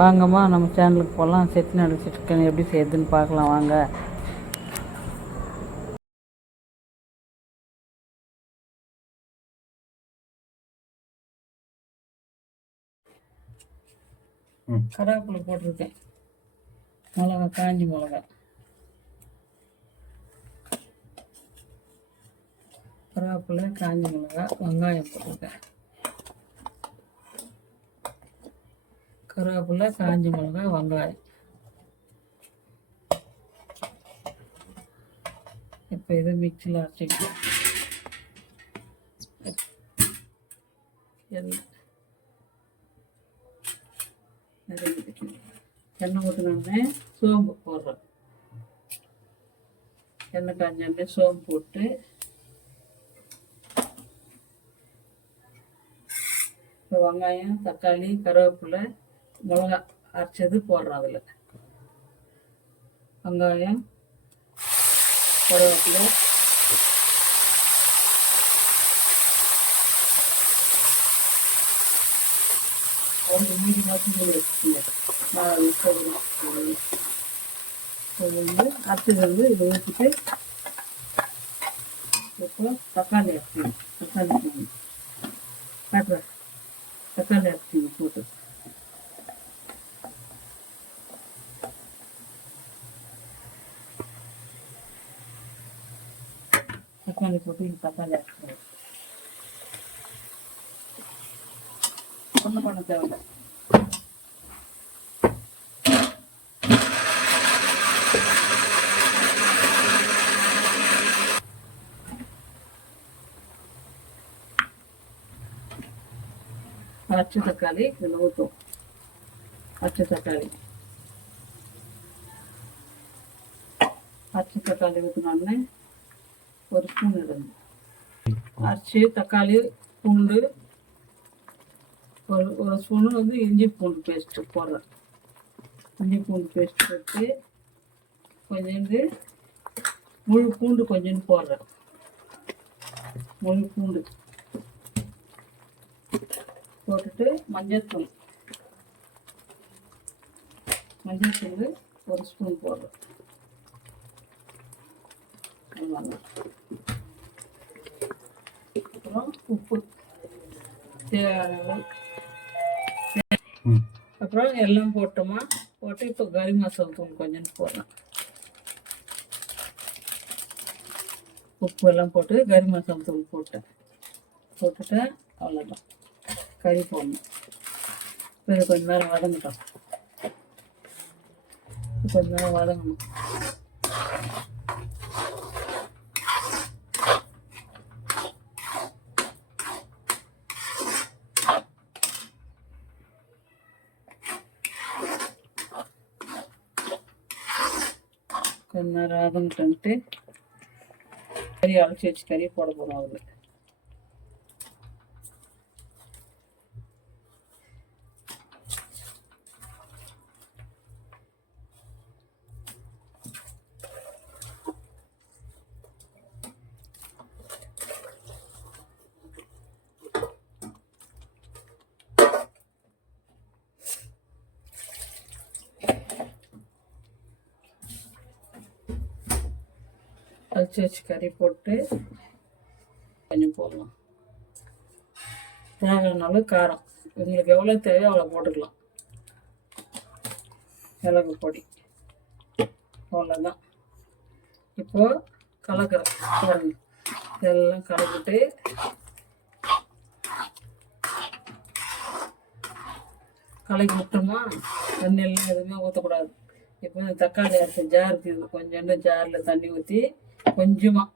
வாங்கம்மா நம்ம சேனலுக்கு போகலாம் செட்டிநாடு சிக்கன் எப்படி செய்யுதுன்னு பார்க்கலாம். வாங்க. கருவேப்பிலை போட்டிருக்கேன். மிளகா காஞ்சி மிளகா. கருவேப்பிலை காஞ்சி மிளகா வெங்காயம் போட்டிருக்கேன். கருவேப்பிலை காஞ்ச மிளகா வெங்காயம். இப்போ இதை மிக்சியில் அரைச்சிக்கலாம். எண்ணெய். எண்ணெய் ஊற்றினோடனே சோம்பு போடுறோம். எண்ணெய் காஞ்சோடனே சோம்பு போட்டு இப்போ வெங்காயம் தக்காளி கருவேப்பிலை மிளகா அரைச்சது போடுறோம் அதில். வெங்காயம் கருவேப்பிலை ஒரு மீதி மாற்றி வச்சுக்கோங்க. நான் வந்து அடுத்தது வந்து இதை ஊற்றிட்டு இப்போ தக்காளி அரிசி தக்காளி தக்காளி அரிசி. போட்டு தக்காளி போட்டு இந்த தக்காளி அரைச்சிக்கணும் ஒன்றும் பண்ண தேவையில்லை பச்சை தக்காளி இதில் ஊற்றும் பச்சை தக்காளி பச்சை தக்காளி ஊற்றினோடனே ஒரு ஸ்பூன் இடணும் அரிசி தக்காளி பூண்டு ஒரு ஒரு ஸ்பூனு வந்து இஞ்சி பூண்டு பேஸ்ட்டு போடுறேன். இஞ்சி பூண்டு பேஸ்ட் போட்டு கொஞ்சோண்டு முழு பூண்டு கொஞ்சோண்டு போடுறேன். முழு பூண்டு. போட்டுட்டு மஞ்சத்தூள் மஞ்சத்தூள் ஒரு ஸ்பூன் போடுறேன் அவ்வளவுதான். அப்புறம் உப்பு. அப்புறம் எல்லாம் போட்டோமா? போட்டு இப்போ கறி மசாலா தூள் கொஞ்சம் போடுறேன் உப்பு எல்லாம் போட்டு கறி மசாலா தூள் போட்டேன் போட்டுட்டு அவ்வளோதான் கறி போடணும். இப்போ கொஞ்ச நேரம் வதங்கட்டும். கொஞ்ச நேரம் வதங்கணும். கொஞ்ச நேரம் சொல்லிட்டு கறி அரைச்சி வச்சு கறி போட போகிறோம் அதில் அரைச்சி வச்சு கறி போட்டு கொஞ்சம் போடலாம். தேவையான காரம். உங்களுக்கு எவ்வளோ தேவையோ அவ்வளோ போட்டுக்கலாம். மிளகு பொடி. அவ்வளோதான் இப்போ கலக்கிறேன் பாருங்க. இதெல்லாம் கலக்கிட்டு கலக்கி விட்டோமா? தண்ணி எல்லாம் எதுவுமே ஊற்றக்கூடாது இப்போ இந்த தக்காளி அரைச்ச ஜார் தீர்வு கொஞ்சோண்டு ஜாரில் தண்ணி ஊற்றி கொஞ்சமாக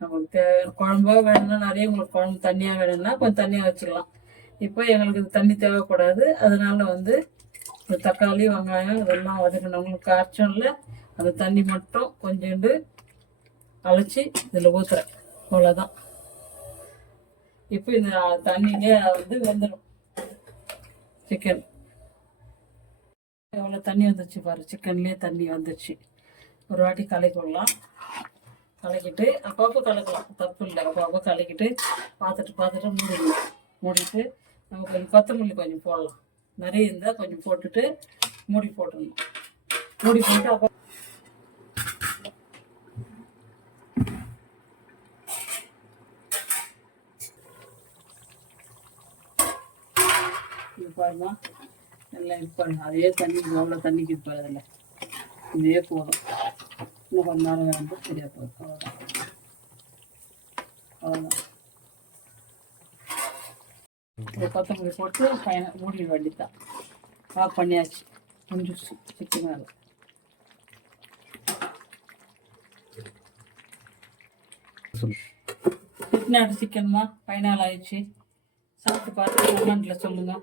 நமக்கு தேவை. குழம்பா வேணும்னா நிறைய உங்களுக்கு குழம்பு தண்ணியாக வேணும்னா கொஞ்சம் தண்ணியாக வச்சுக்கலாம். இப்போ எங்களுக்கு இது தண்ணி தேவைப்படாது. அதனால வந்து இந்த தக்காளி வெங்காயம் இதெல்லாம் வதக்கணும். காய்ச்சும் இல்லை அந்த தண்ணி மட்டும் கொஞ்சோண்டு அழைச்சி இதில் ஊற்றுறேன் அவ்வளோதான் இப்போ இந்த தண்ணியிலே வந்து வெந்துடும் சிக்கன் எவ்வளோ தண்ணி வந்துச்சு பாரு. சிக்கன்லேயே தண்ணி வந்துச்சு. ஒரு வாட்டி கலக்கி விடலாம் கலக்கிட்டு அப்பப்போ கலக்கலாம். தப்பு இல்லை அப்பப்போ கலக்கிட்டு பார்த்துட்டு பார்த்துட்டு மூடிடலாம் மூடிட்டு நம்ம கொஞ்சம் கொத்தமல்லி கொஞ்சம் போடலாம். நிறைய இருந்தால் கொஞ்சம் போட்டுட்டு மூடி போட்டுடணும். மூடி போட்டு அப்போ பாருமா நல்லா இது அதே தண்ணி எவ்வளோ தண்ணிக்கு இருப்பாரு அதில் இதே போதும். இன்னும் கொஞ்ச நேரம் வேணும் சரியா போதும். அவ்வளோதான் அவ்வளோதான் கொத்தமல்லி போட்டு பையனை மூடி வேண்டியதுதான். ஆஃப் பண்ணியாச்சு. முடிஞ்சிடுச்சு சிக்கன் மேலே சொல்லு சிக்கன்மா? ஃபைனல் ஆயிடுச்சு. சாப்பிட்டு பார்த்து கமெண்ட்டில் சொல்லுங்கள்